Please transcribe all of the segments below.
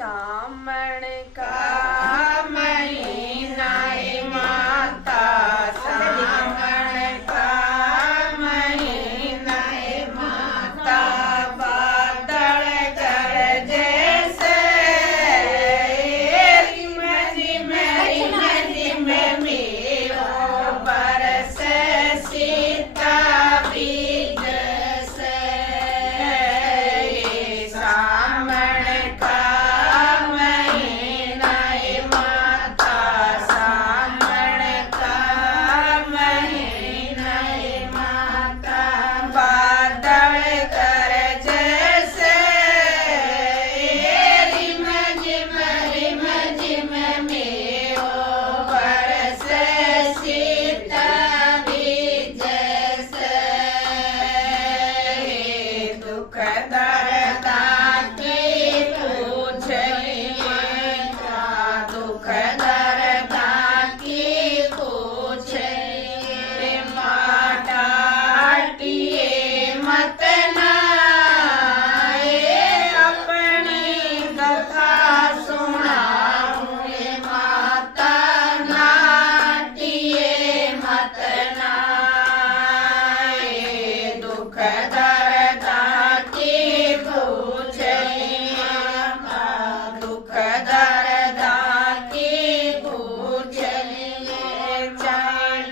सामण का महीना माता सामण का महीना माता बादल गरजे से रिम रिम मेरो बरसे सीता बीज से सामण का महीना माता सामण का महीना माता बादल गरजे से रिम झिम मेरो बरसे सीता बीज से दुख दर्दा की पूछिए दुख दर्दा की पूछिए माता हटिए मत नाए अपनी कथा सुनाऊं माता नाटिए मत नाए दुख दर्दा की पूछिए दुख दर्दा की पूछिए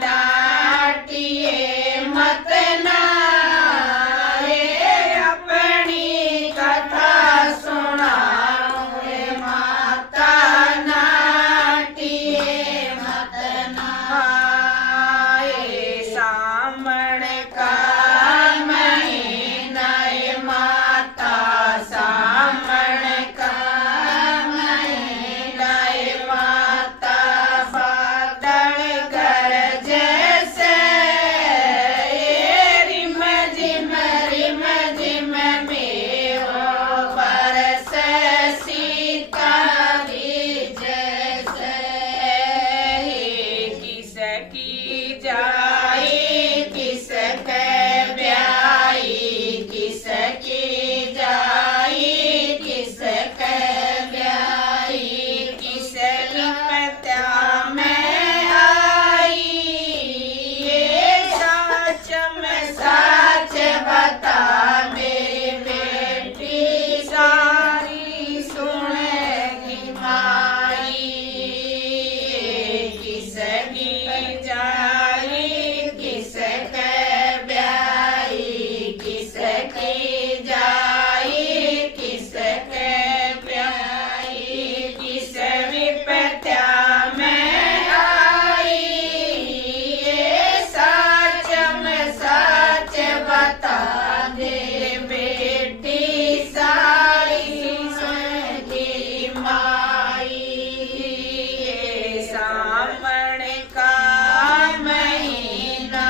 डाटिए मत नाए अपनी कथा सुनाऊं माता नाटिए मत नाए सामण का महीना माता सामण का महीना माता बादल गरजे से रिम झिम मेरो बरसे सीता बीज से किसकी जाई किसके ब्याई किसकी जाई किसके ब्याई किसकी पत्या में आई ये सच में सच बता मेरी बेटी सारी सुनेगी माई किसकी जाई किसके ब्याई किसकी जाई किसके ब्याई किस विपत्या में आई ये सच में सच बता दे बेटी सारी सुनेगी माई सामण का महीना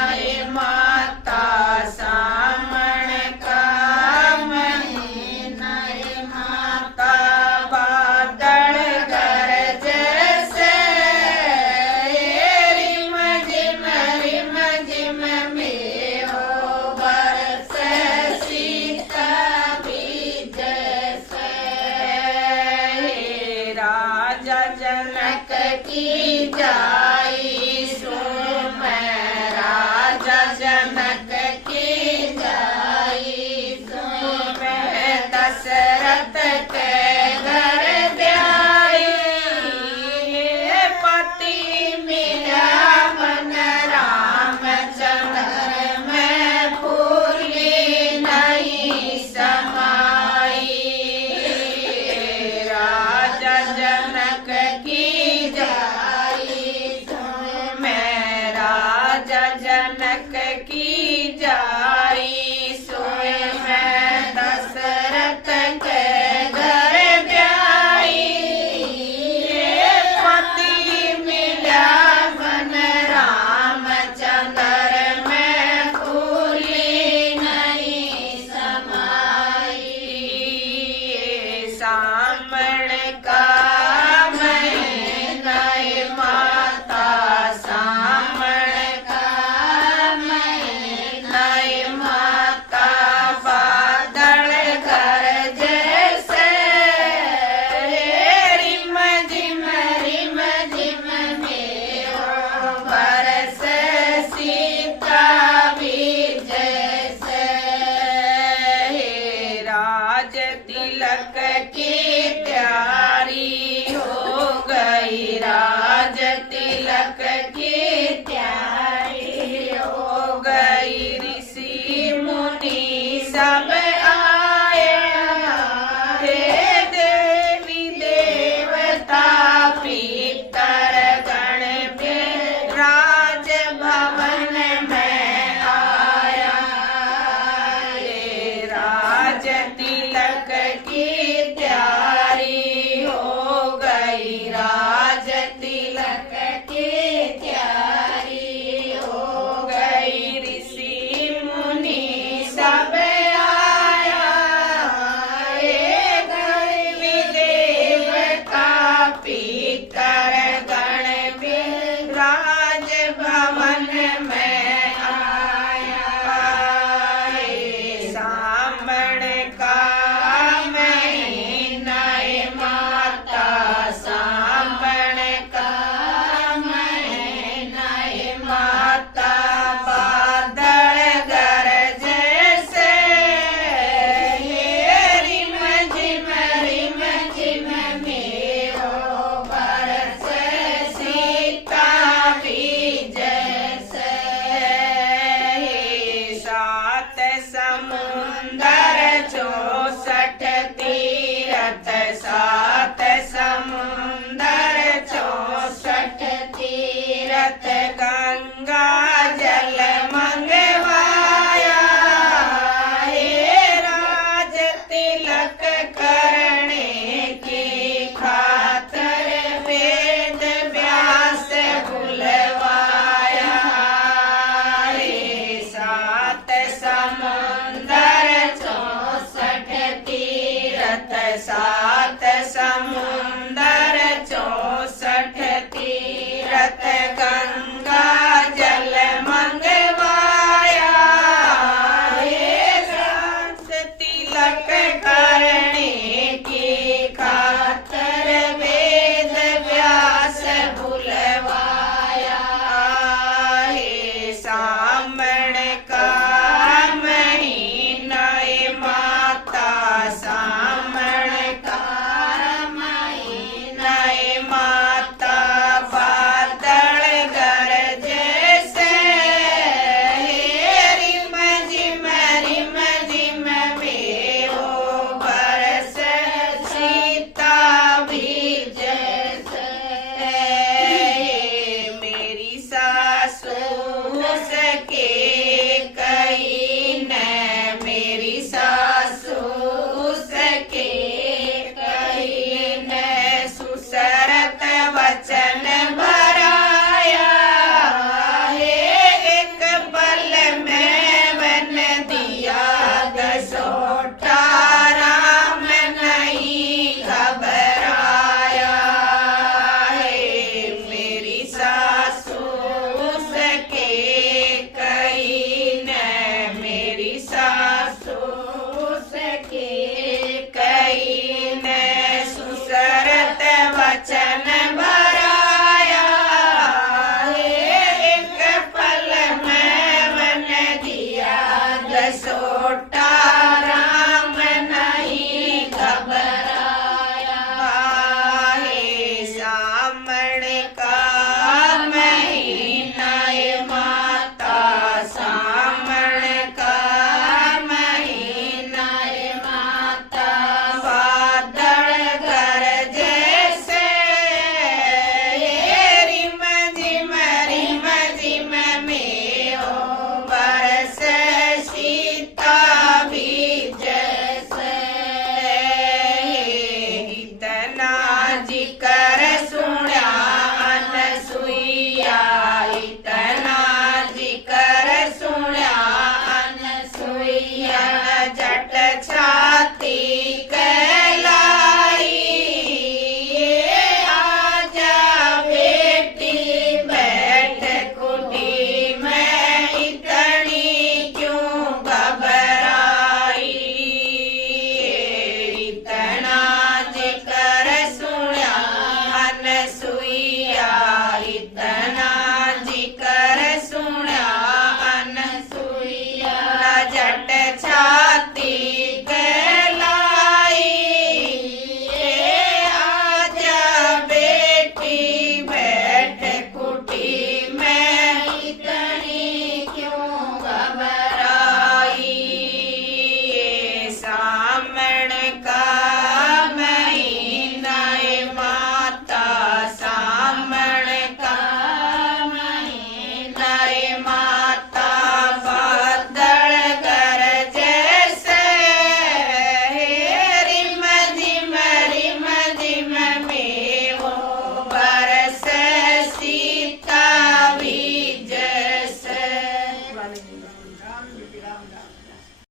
माता सामण का महीना माता बादल गरजे से रिम झिम मेरो बरसे सीता बीज से राजा जनक की जाई सुन मैं राजा जनक की जाई सुन मैं दशरथ के घर ब्याई पति मिला मन रामचंद्र मैं भूली नहीं समाई राजा जनक की जाई सुन मैं राजा जनक की जाई सुन मैं दशरथ के घर तिलक की तैयारी हो गई, राज तिलक की तैयारी हो गई। ऋषि मुनि सब आए, हे देवी देवता पितर गण के राज भवन में आया। ये राज तिलक की तैयारी हो गई, राज तिलक की तैयारी हो गई। ऋषि मुनि सब आया, हे देवी देवता पितर गण भी राज भवन में आया। हे सावन का महीना माता, सावन का महीना माता, बादल गरजे से, हे रिम झिम मेरो बरसे, सीता बीज से। हे सात समुंदर 64 तीरथ, सात समुंदर 64 तीरथ, गंगा जल मंगवाया। हे राज तिलक करने की खातर वेद व्यास बुलवाया। हे सात समुंदर 64 तीरथ, सात समुंदर 64 तीरथ, गंगा जल मंगवाया। हे राज तिलक करने की खातर वेद व्यास बुलवाया। हे सावन का महीना माता, सावन का महीना का